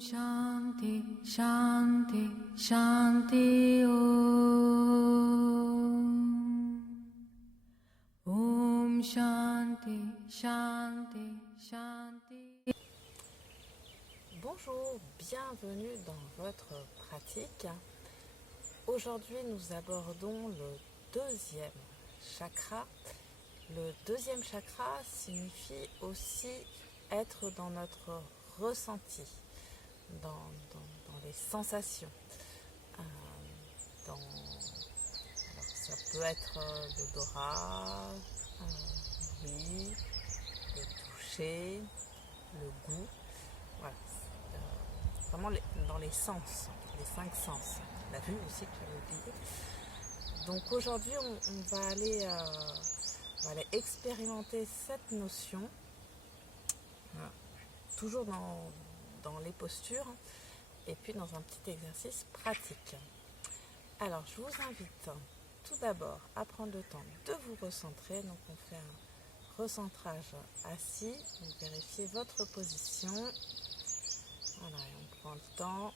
Shanti, Shanti, Shanti Om Shanti, Shanti, Shanti. Bonjour, bienvenue dans votre pratique. Aujourd'hui, nous abordons le deuxième chakra. Le deuxième chakra signifie aussi être dans notre ressenti, dans les sensations. Alors ça peut être l'odorat, oui, le toucher, le goût. Voilà, vraiment dans les sens, les 5 sens. La vue aussi que j'avais oublié. Donc aujourd'hui, on va aller expérimenter cette notion, toujours dans les postures, et puis dans un petit exercice pratique. Alors, je vous invite tout d'abord à prendre le temps de vous recentrer. Donc, on fait un recentrage assis. Vous vérifiez votre position. Voilà, et on prend le temps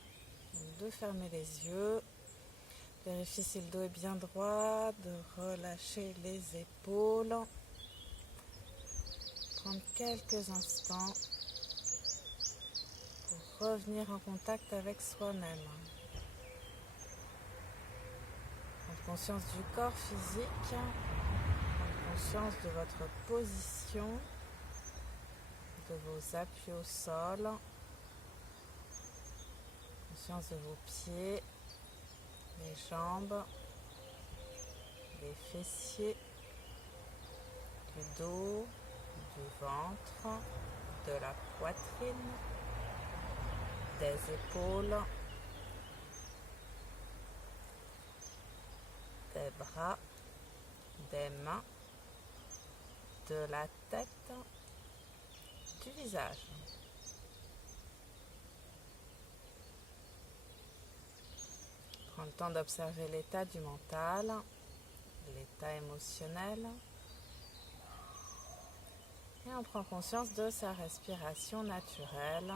de fermer les yeux. Vérifiez si le dos est bien droit, de relâcher les épaules. Prendre quelques instants pour revenir en contact avec soi-même. Prendre conscience du corps physique, prendre conscience de votre position, de vos appuis au sol, conscience de vos pieds, les jambes, les fessiers, du dos, du ventre, de la poitrine, des épaules, des bras, des mains, de la tête, du visage. Prends le temps d'observer l'état du mental, l'état émotionnel. Et on prend conscience de sa respiration naturelle.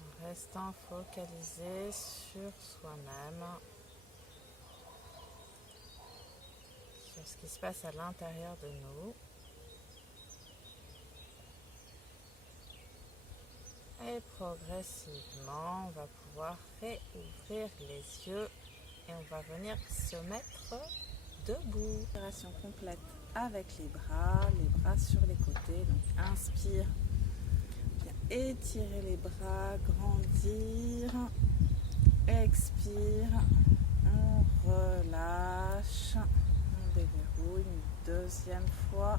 En restant focalisé sur soi-même, sur ce qui se passe à l'intérieur de nous. Et progressivement, on va pouvoir réouvrir les yeux et on va venir se mettre debout. Respiration complète avec les bras sur les côtés. Donc inspire, bien étirer les bras, grandir. Expire, on relâche, on déverrouille une deuxième fois.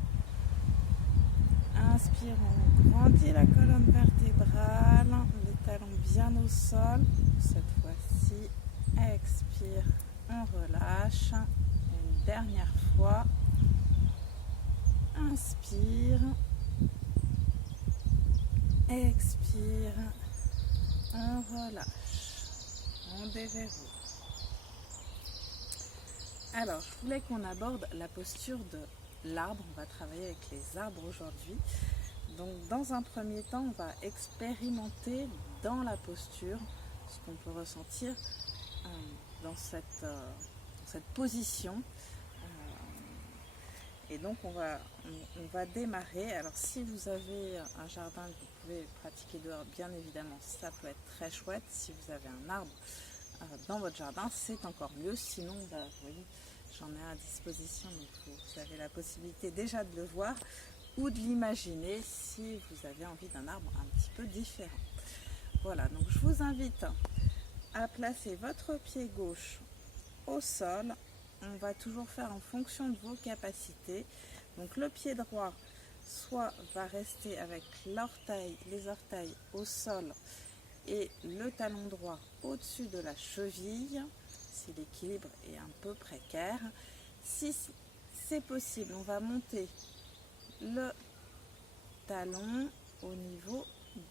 Inspire, on grandit la colonne vertébrale, les talons bien au sol. Cette fois-ci, expire, on relâche. Une dernière fois. Inspire, expire, on relâche, on déverrouille. Alors, je voulais qu'on aborde la posture de l'arbre. On va travailler avec les arbres aujourd'hui. Donc, dans un premier temps, on va expérimenter dans la posture ce qu'on peut ressentir dans cette position. Et donc, on va démarrer. Alors, si vous avez un jardin que vous pouvez pratiquer dehors, bien évidemment, ça peut être très chouette. Si vous avez un arbre dans votre jardin, c'est encore mieux. Sinon, vous voyez, j'en ai à disposition, donc vous avez la possibilité déjà de le voir ou de l'imaginer si vous avez envie d'un arbre un petit peu différent. Voilà, donc je vous invite à placer votre pied gauche au sol. On va toujours faire en fonction de vos capacités. Donc le pied droit soit va rester avec les orteils au sol et le talon droit au-dessus de la cheville, si l'équilibre est un peu précaire. Si c'est possible, on va monter le talon au niveau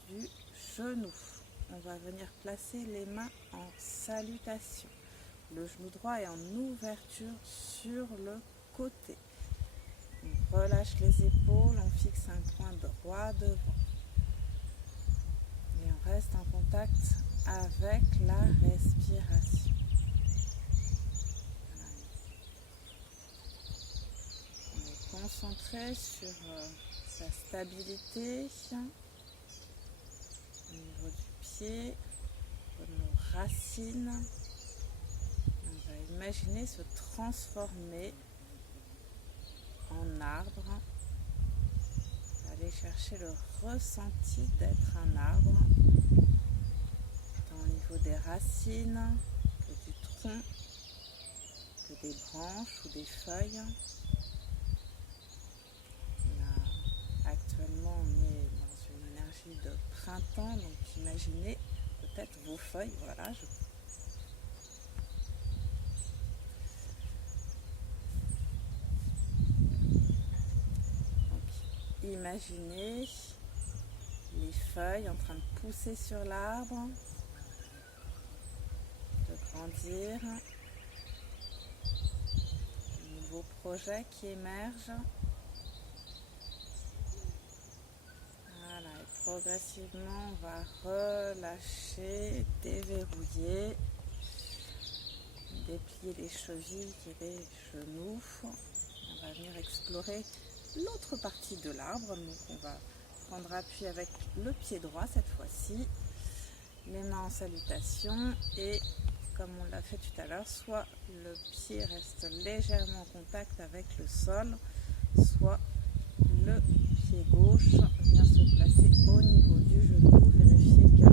du genou. On va venir placer les mains en salutation. Le genou droit est en ouverture sur le côté. On relâche les épaules, on fixe un point droit devant. Et on reste en contact avec la respiration. Voilà. On est concentré sur sa stabilité au niveau du pied, de nos racines. On va imaginer se transformer en arbre, aller chercher le ressenti d'être un arbre, tant au niveau des racines, que du tronc, que des branches ou des feuilles. Là, actuellement, on est dans une énergie de printemps, donc imaginez peut-être vos feuilles, voilà. Imaginez les feuilles en train de pousser sur l'arbre, de grandir, de nouveaux projets qui émergent. Voilà, et progressivement on va relâcher, déverrouiller, déplier les chevilles et les genoux. On va venir explorer l'autre partie de l'arbre, donc on va prendre appui avec le pied droit cette fois-ci, les mains en salutation et comme on l'a fait tout à l'heure, soit le pied reste légèrement en contact avec le sol, soit le pied gauche vient se placer au niveau du genou. Vérifiez que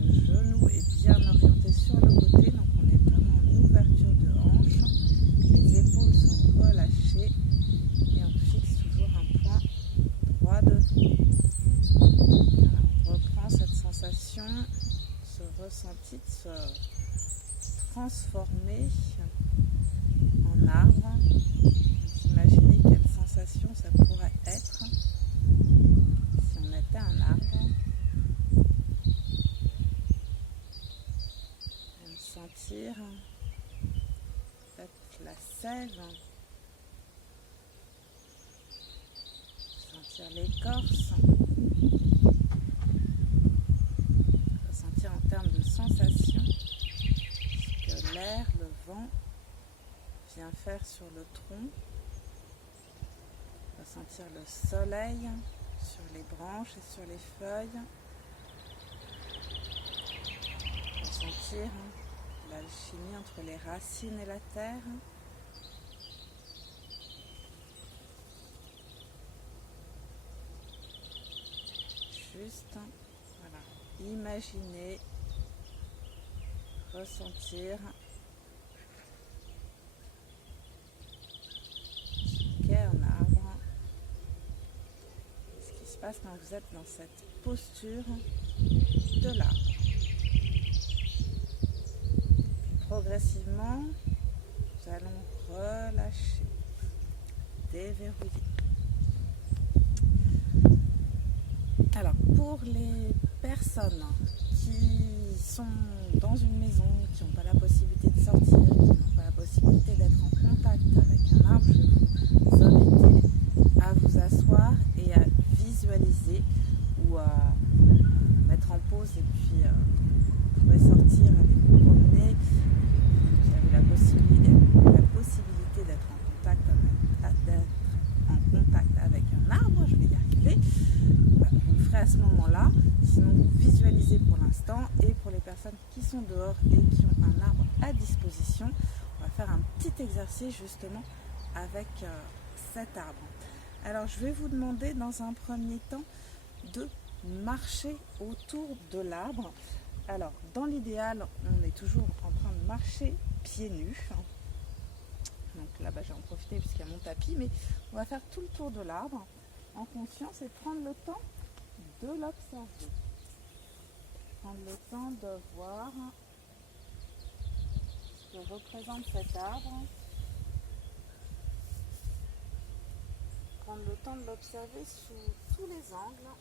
le genou est bien orienté sur le côté, donc on est vraiment en ouverture de hanche, les épaules sont relâchées. Et on fixe toujours un point droit devant. On reprend cette sensation, ce ressenti de se transformer en arbre. Donc, imaginez quelle sensation ça pourrait être si on était un arbre. On va sentir peut-être la sève. Sentir l'écorce, ressentir en termes de sensations ce que l'air, le vent vient faire sur le tronc, ressentir le soleil sur les branches et sur les feuilles, ressentir l'alchimie entre les racines et la terre. Juste, voilà, imaginer, ressentir ce qu'est un arbre, ce qui se passe quand vous êtes dans cette posture de l'arbre. Progressivement, nous allons relâcher, déverrouiller. Alors, pour les personnes qui sont dans une maison, qui n'ont pas la possibilité de sortir, qui n'ont pas la possibilité d'être en contact avec un arbre, je vais vous inviter à vous asseoir et à visualiser ou à mettre en pause et puis vous pouvez sortir, aller vous promener. Vous avez la possibilité d'être en contact avec un arbre, je vais y arriver. Vous le ferez à ce moment-là, sinon vous visualisez pour l'instant. Et pour les personnes qui sont dehors et qui ont un arbre à disposition, on va faire un petit exercice justement avec cet arbre. Alors je vais vous demander dans un premier temps de marcher autour de l'arbre. Alors dans l'idéal, on est toujours en train de marcher pieds nus. Donc là j'ai en profité puisqu'il y a mon tapis, mais on va faire tout le tour de l'arbre en conscience et prendre le temps de l'observer. Prendre le temps de voir ce que représente cet arbre. Prendre le temps de l'observer sous tous les angles.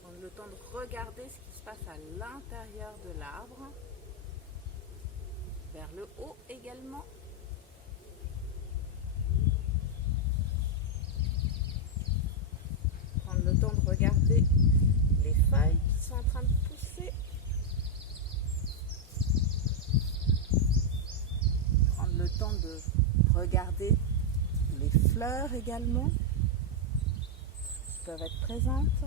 Prendre le temps de regarder ce qui se passe à l'intérieur de l'arbre. Vers le haut également. Regardez les fleurs également qui peuvent être présentes.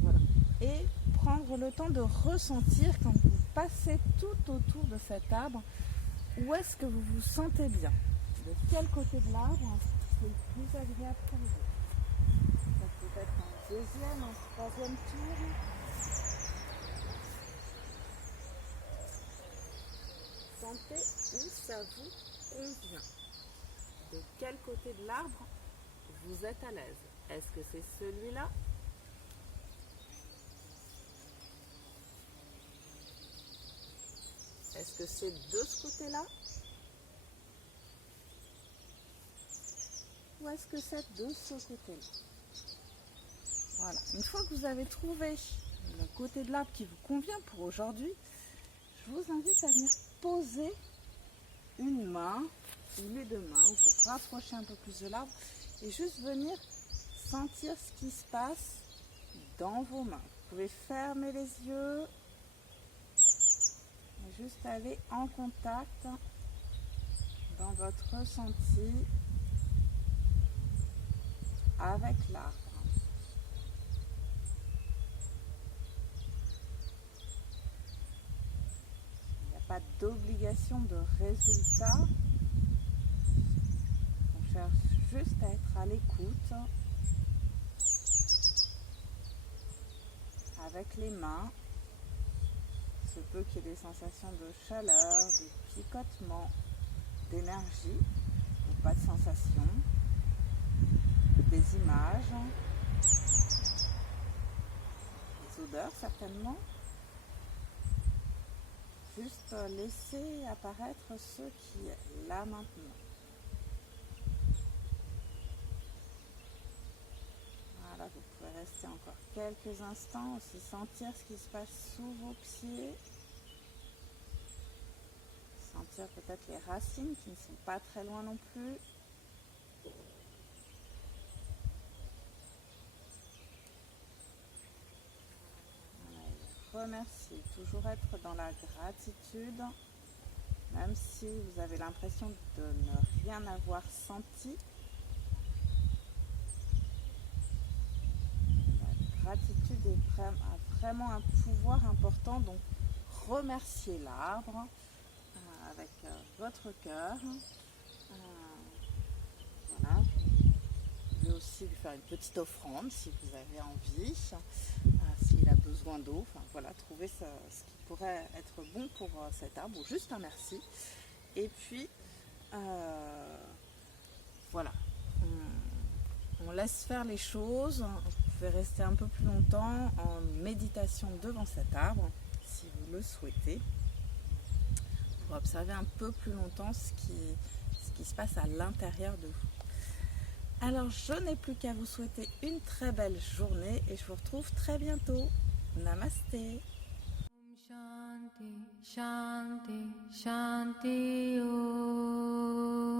Voilà. Et prendre le temps de ressentir quand vous passez tout autour de cet arbre, où est-ce que vous vous sentez bien? De quel côté de l'arbre c'est le plus agréable pour vous? Ça peut être un deuxième, un troisième tour. Sentez où ça vous convient. De quel côté de l'arbre vous êtes à l'aise? Est-ce que c'est celui-là? Est-ce que c'est de ce côté-là? Ou est-ce que c'est de ce côté-là? Voilà. Une fois que vous avez trouvé le côté de l'arbre qui vous convient pour aujourd'hui, je vous invite à venir poser une main ou les deux mains pour rapprocher un peu plus de l'arbre et juste venir sentir ce qui se passe dans vos mains. Vous pouvez fermer les yeux et juste aller en contact dans votre ressenti avec l'arbre. Il n'y a pas d'obligation de résultat. On cherche juste à être à l'écoute avec les mains. Il se peut qu'il y ait des sensations de chaleur, de picotement, d'énergie, ou pas de sensation, des images, des odeurs certainement. Juste laisser apparaître ce qui est là maintenant. Voilà, vous pouvez rester encore quelques instants, aussi sentir ce qui se passe sous vos pieds. Sentir peut-être les racines qui ne sont pas très loin non plus. Voilà, remercier, toujours être dans la gratitude, même si vous avez l'impression de ne rien avoir senti. La gratitude a vraiment un pouvoir important, donc remerciez l'arbre avec votre cœur. Voilà. Vous pouvez aussi lui faire une petite offrande si vous avez envie, s'il a besoin d'eau. Enfin, voilà, trouver ce qui pourrait être bon pour cet arbre, ou juste un merci. Et puis, voilà, on laisse faire les choses. Vous pouvez rester un peu plus longtemps en méditation devant cet arbre, si vous le souhaitez, pour observer un peu plus longtemps ce qui se passe à l'intérieur de vous. Alors, je n'ai plus qu'à vous souhaiter une très belle journée et je vous retrouve très bientôt. Namasté. Shanti, Shanti, Shanti, Om.